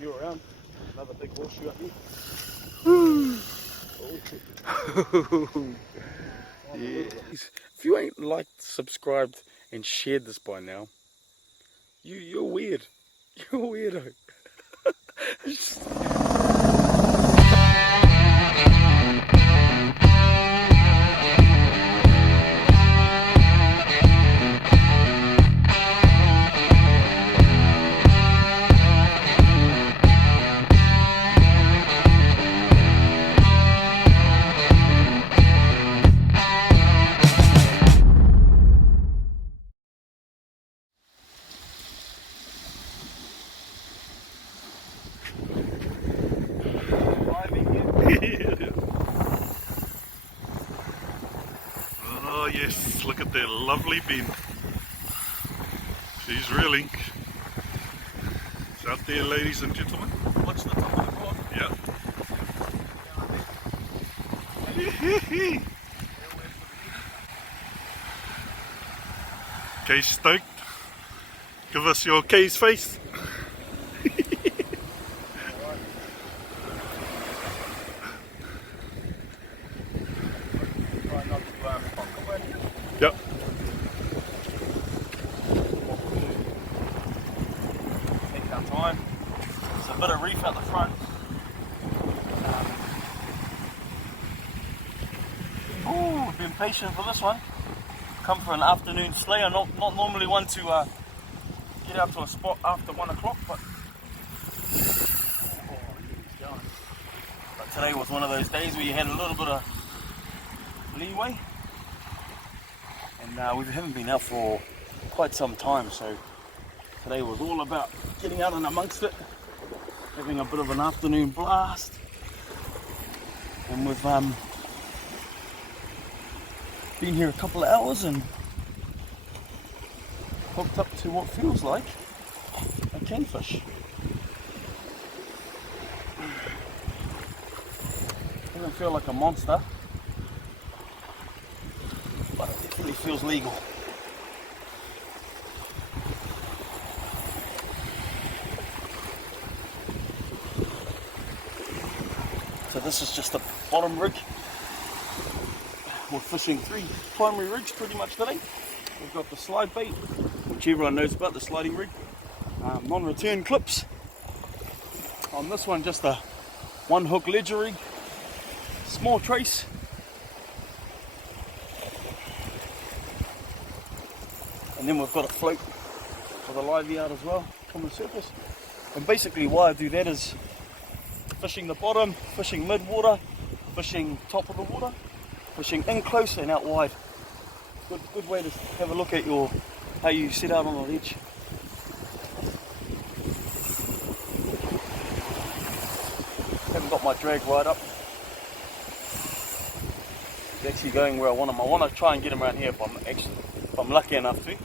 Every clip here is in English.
few around. Another big horseshoe up here. Yeah. If you ain't liked, subscribed, and shared this by now, you're weird. You're a weirdo. Oh yes, look at that lovely bin. She's reeling. It's out there, ladies and gentlemen. Watch the top of the clock. Yeah. Okay, stoked. Give us your K's face. Yep. Take our time. There's a bit of reef at the front. We've been patient for this one. Come for an afternoon slayer. Not normally one to get out to a spot after 1 o'clock, but today was one of those days where you had a little bit of leeway. And we haven't been out for quite some time, so today was all about getting out and amongst it, having a bit of an afternoon blast. And we've been here a couple of hours and hooked up to what feels like a kingfish. Doesn't feel like a monster, but it definitely feels legal. So this is just a bottom rig. We're fishing 3 primary rigs pretty much today. We've got the Slidebait, which everyone knows about, the sliding rig. Non-return clips. On this one, just a 1 hook ledger rig. Small trace. And then we've got a float with a livey out as well, common surface. And basically why I do that is fishing the bottom, fishing mid-water, fishing top of the water, fishing in close and out wide. Good way to have a look at how you set out on the ledge. Haven't got my drag right up. He's actually going where I want him. I want to try and get him around here if I'm lucky enough to.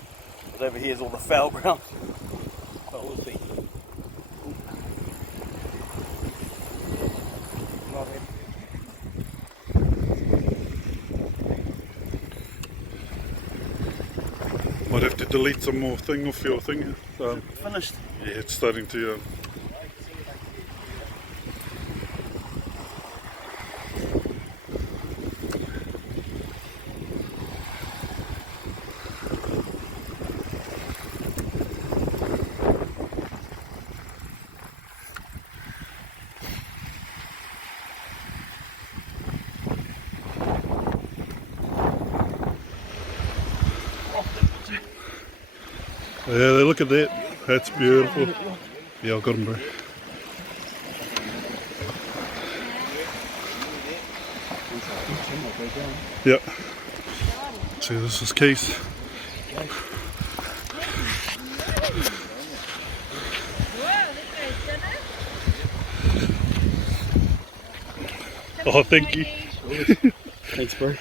Because over here is all the foul ground. But we'll see. Might have to delete some more thing off your thing. Finished. Yeah, it's starting to. Yeah, look at that. That's beautiful. Yeah, I got him, bro. Yeah. See, this is Keith. Oh, thank you. Thanks, bro.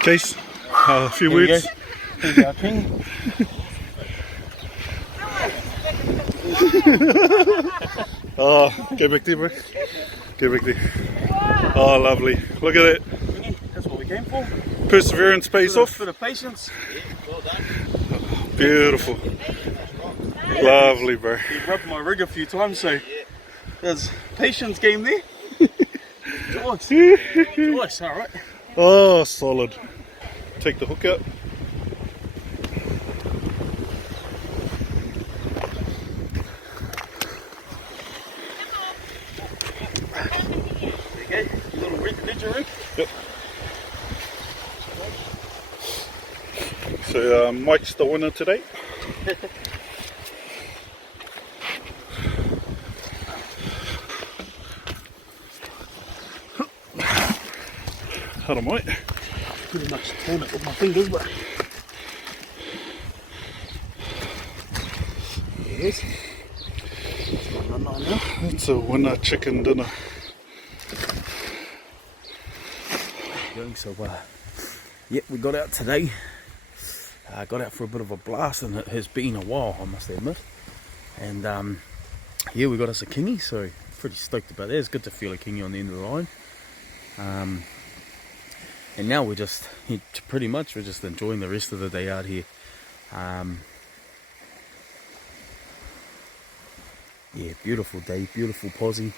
Keith, a few words. Here's our king. Oh, go back there, bro. Go back there. Oh, lovely. Look at that. That's what we came for. Perseverance pays off. Bit of patience. Well done. Beautiful. Lovely, bro. He rubbed my rig a few times, so There's patience game there. Twice, alright. Oh, solid. Take the hook out. There you go, your little rig, ledger rig. Yep. So Mike's the winner today. Hello, Mike. Pretty much turn it with my fingers, but yes. It's a winner chicken dinner. So yeah, we got out today. Got out for a bit of a blast, and it has been a while, I must admit. And yeah, we got us a kingy, so pretty stoked about that. It's good to feel a kingy on the end of the line. And now we're just pretty much enjoying the rest of the day out here. Yeah, beautiful day, beautiful posse.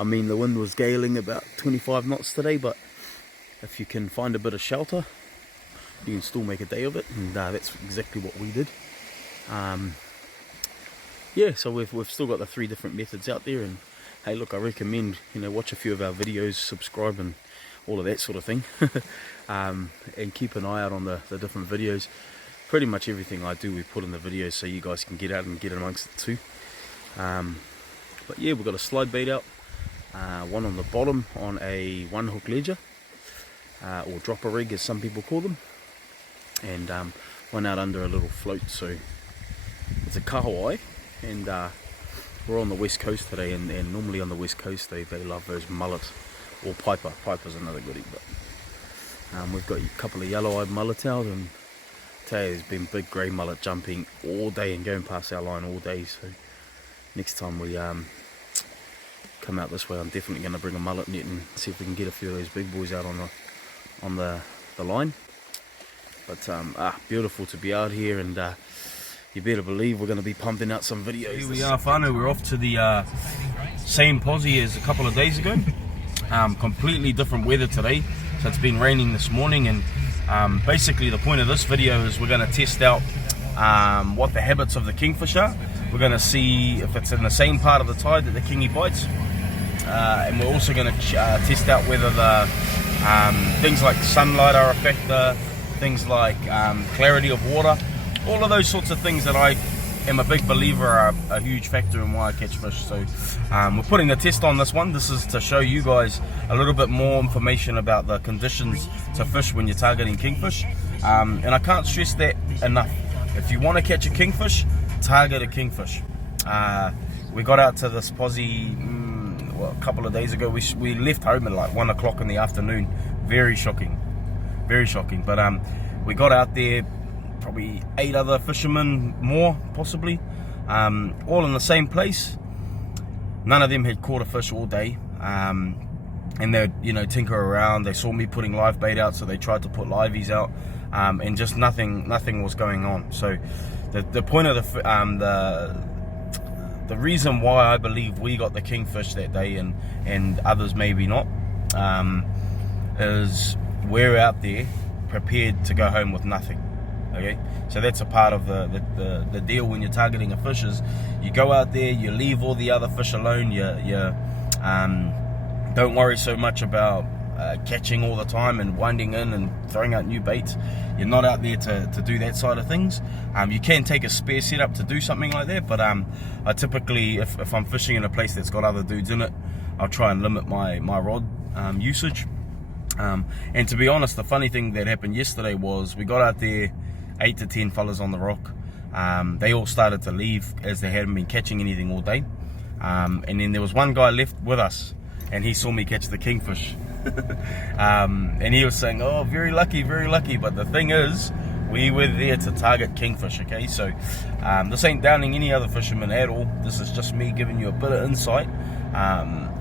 I mean, the wind was galing about 25 knots today, but if you can find a bit of shelter, you can still make a day of it, and that's exactly what we did. Yeah, so we've still got the 3 different methods out there, and hey, look, I recommend, you know, watch a few of our videos, subscribe, and all of that sort of thing. And keep an eye out on the different videos. Pretty much everything I do, we put in the videos so you guys can get out and get amongst it too. But yeah, we've got a slide bait out, one on the bottom on a 1-hook ledger, or dropper rig as some people call them, and one out under a little float. So it's a kahawai, and we're on the west coast today, and normally on the west coast they love those mullet or piper. Piper's another goodie, but we've got a couple of yellow-eyed mullet out, and today there's been big grey mullet jumping all day and going past our line all day. So next time we come out this way, I'm definitely going to bring a mullet net and see if we can get a few of those big boys out on the line. But beautiful to be out here, and you better believe we're going to be pumping out some videos. Here we are, whānau. We're off to the same posse as a couple of days ago. Completely different weather today, so it's been raining this morning, and basically the point of this video is we're going to test out what the habits of the kingfish are. We're going to see if it's in the same part of the tide that the kingy bites, and we're also going to test out whether the things like sunlight are a factor, things like clarity of water, all of those sorts of things that I am a big believer are a huge factor in why I catch fish. So we're putting the test on this one. This is to show you guys a little bit more information about the conditions to fish when you're targeting kingfish, and I can't stress that enough. If you want to catch a kingfish, target a kingfish. We got out to this posse a couple of days ago. We left home at like 1 o'clock in the afternoon. Very shocking, but we got out there, probably 8 other fishermen, more possibly, all in the same place. None of them had caught a fish all day, and they'd, you know, tinker around. They saw me putting live bait out, so they tried to put liveys out, and just nothing was going on. So the point of the reason why I believe we got the kingfish that day, and others maybe not, is we're out there prepared to go home with nothing. Okay, so that's a part of the deal when you're targeting a fish, is you go out there, you leave all the other fish alone, you don't worry so much about catching all the time and winding in and throwing out new baits. You're not out there to do that side of things. You can take a spare setup to do something like that, but I typically, if I'm fishing in a place that's got other dudes in it, I'll try and limit my rod usage. And to be honest, the funny thing that happened yesterday was we got out there, 8 to 10 fellas on the rock. They all started to leave as they hadn't been catching anything all day, and then there was one guy left with us, and he saw me catch the kingfish. And he was saying, oh, very lucky, but the thing is, we were there to target kingfish. Okay, so this ain't downing any other fishermen at all. This is just me giving you a bit of insight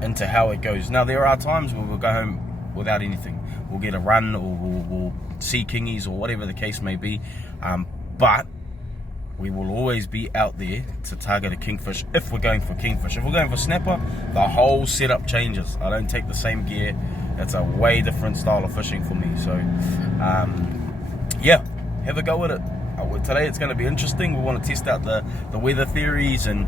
into how it goes. Now, there are times where we'll go home without anything. We'll get a run, or we'll see kingies, or whatever the case may be, but we will always be out there to target a kingfish if we're going for kingfish. If we're going for snapper, the whole setup changes. I don't take the same gear. It's a way different style of fishing for me. So yeah, have a go with it. Today it's going to be interesting. We want to test out the weather theories, and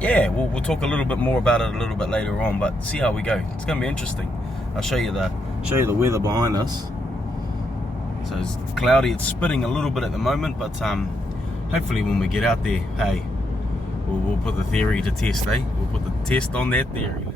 yeah, we'll talk a little bit more about it a little bit later on, but see how we go. It's going to be interesting. I'll show you the weather behind us. So it's cloudy, it's spitting a little bit at the moment, but hopefully when we get out there, hey, we'll put the theory to test, eh? We'll put the test on that theory.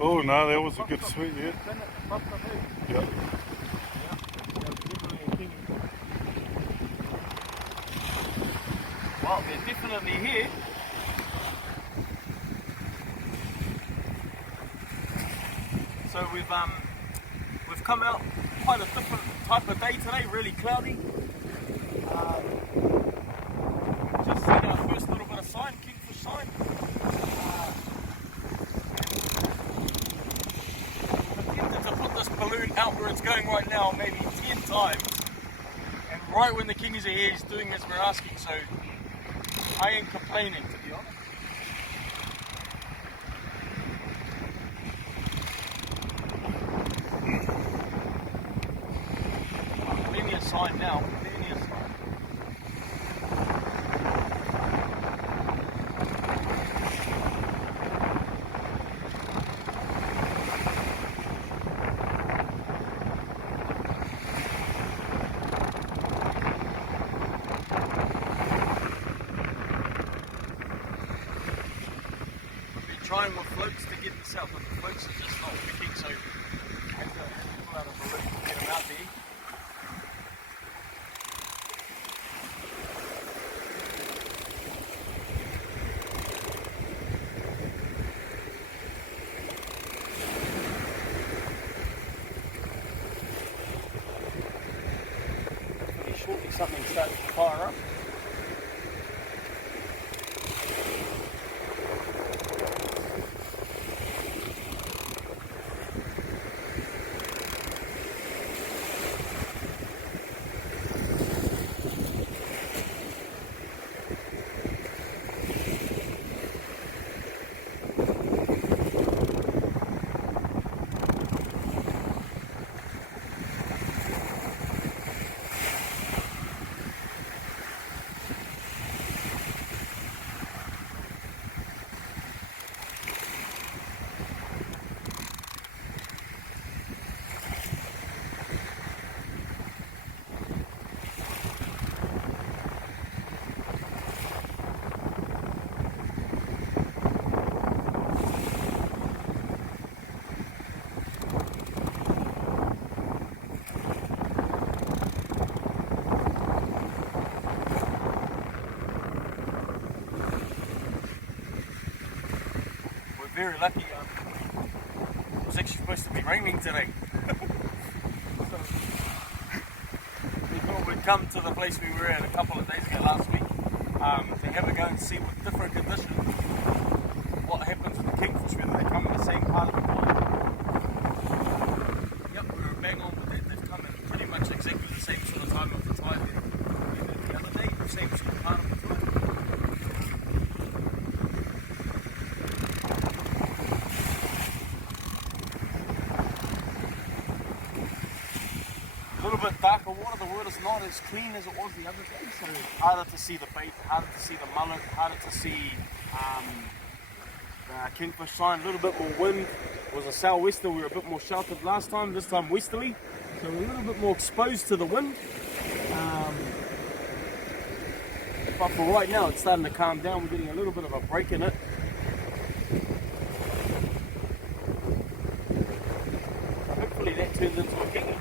Oh no, that was a good sweep, yeah. Yeah. Well, they're definitely here. So we've come out quite a different type of day today, really cloudy. Just seen our first little bit of sign, kingfish sign. Attempted to put this balloon out where it's going right now maybe 10 times, and right when the kingies are here he's doing as we're asking, so I ain't complaining, to be honest. Plenty of sign now, plenty of sign. Trying with floats to get this out, but the floats are just not working, so I have to pull out a balloon to get them out there. Pretty shortly something starts to fire up. Very lucky. It was actually supposed to be raining today. So, we thought we'd come to the place we were at a couple of days ago last week to have a go and see with different conditions what happens with the kingfish, whether they come in the same part of the pond. Yep, we were bang on with that. They've come in pretty much exactly the same sort of time of the tide that the other day, the same sort of part of the pond. A little bit darker water, the water's not as clean as it was the other day, so harder to see the bait, harder to see the mullet, harder to see Kingfish sign, a little bit more wind. It was a sou'wester, we were a bit more sheltered last time, this time westerly. So we're a little bit more exposed to the wind. But for right now it's starting to calm down, we're getting a little bit of a break in it. Hopefully that turns into a kingy.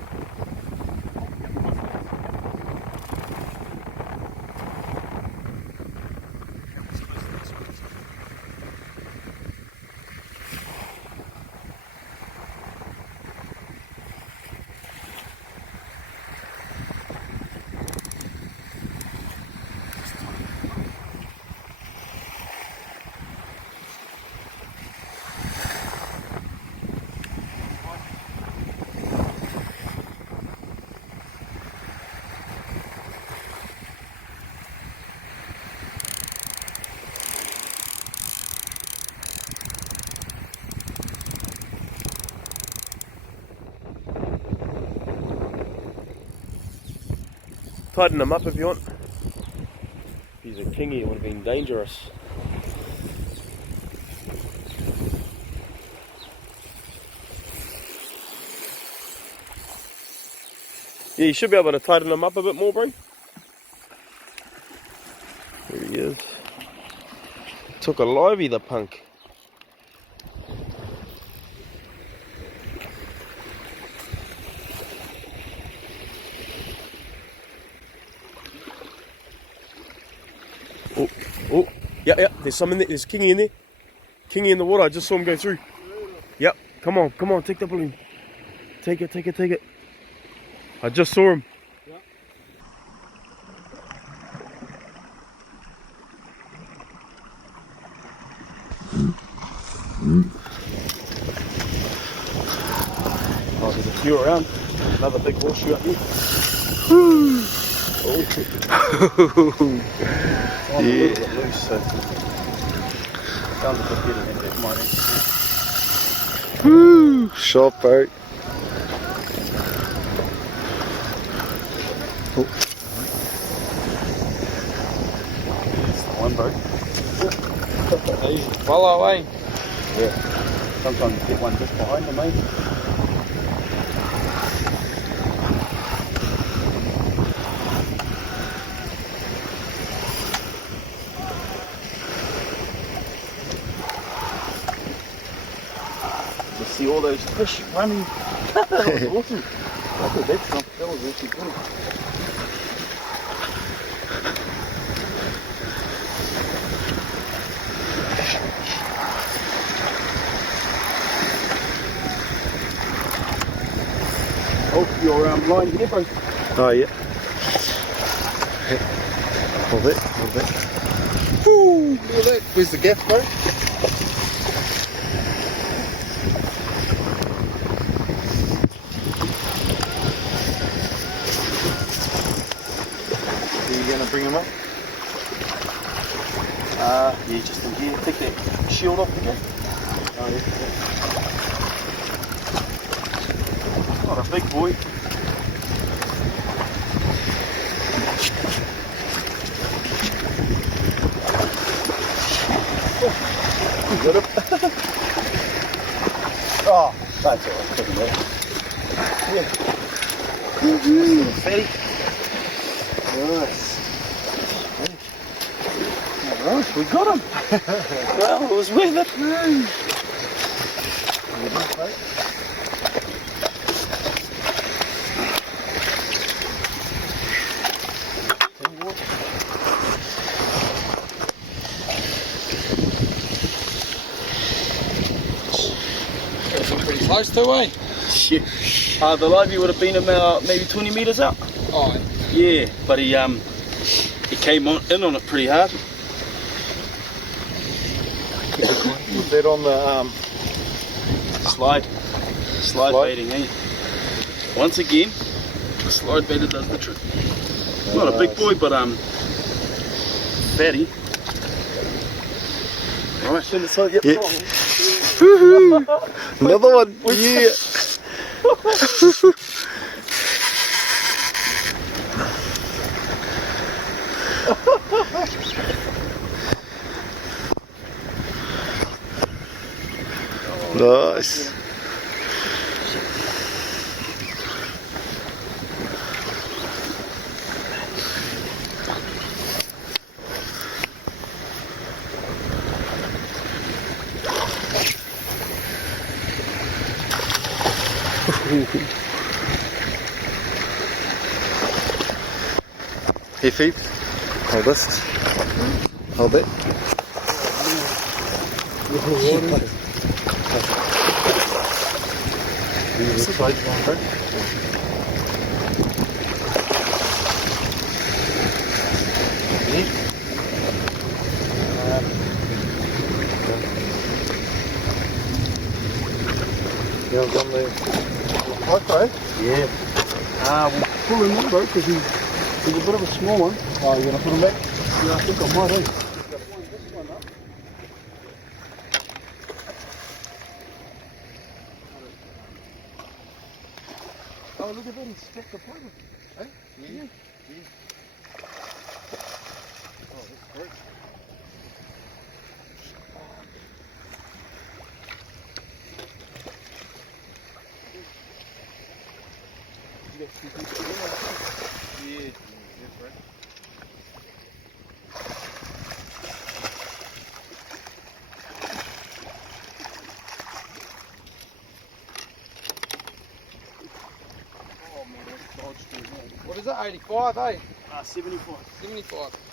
Tighten them up if you want. If he's a kingy, it would have been dangerous. Yeah, you should be able to tighten them up a bit more, bro. There he is. Took a livey, the punk. Oh, yeah, there's some in there, there's kingy in there. Kingy in the water, I just saw him go through. Yep, come on, take the balloon. Take it. I just saw him. Yeah. Oh, there's a few around. Another big horseshoe up here. Oh. Yeah. A little bit loose, so sounds a bit better than that might actually. Woo! Sharp boat. Oh. That's the one boat. Easy. Follow away. Yeah. Sometimes you get one just behind them, mate. See all those fish running. That was awesome. Look at that stuff. That was actually good. Oh, you're line here, bro. Oh yeah. Hold it. Woo! Look at that. Where's the gaff, bro? Bring him up? Yeah, just in here. Take that shield off again. Oh, yeah. Not a big boy. Oh, you got him. Oh, that's all right. Doesn't matter. Yeah. Nice fatty. Nice. Alright, we got him. Well, it was worth it. Pretty close to, eh? Shit. The livey would have been about maybe 20 metres out. Oh. Yeah, but he came in on it pretty hard. Was that on the slide baiting, eh? Once again, the slide baiter does the trick. Not a big boy, but fatty. Right. Yep. Woohoo! Another one. Yeah. Nice. Hey feet, hold this, hold it. Okay. Yeah. We'll pull him in, bro, because he's a bit of a small one. Oh, you're gonna put them back? Yeah, I think I might, eh? Oh, look at that, he's stuck the plywood. Eh? Yeah. Oh, that's great. You got some people in there, I think. Yeah, that's right. Oh man, that's dodged through there. What is it, 85, eh? 75. 75.